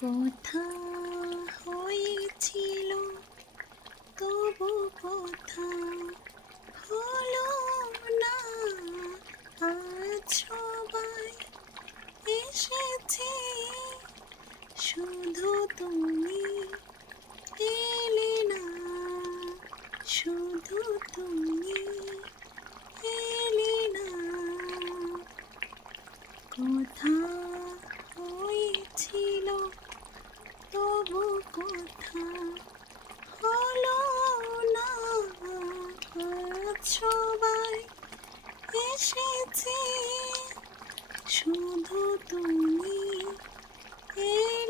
কথা হয়েছিল তবু কথা হলো না। আজ সবাই এসেছে, শুধু তুমি এলে না। শুধু তুমি এলে না। কথা হয়েছিল তবু কথা হলো না। আজ সবাই এসেছে, শুধু তুমি এলে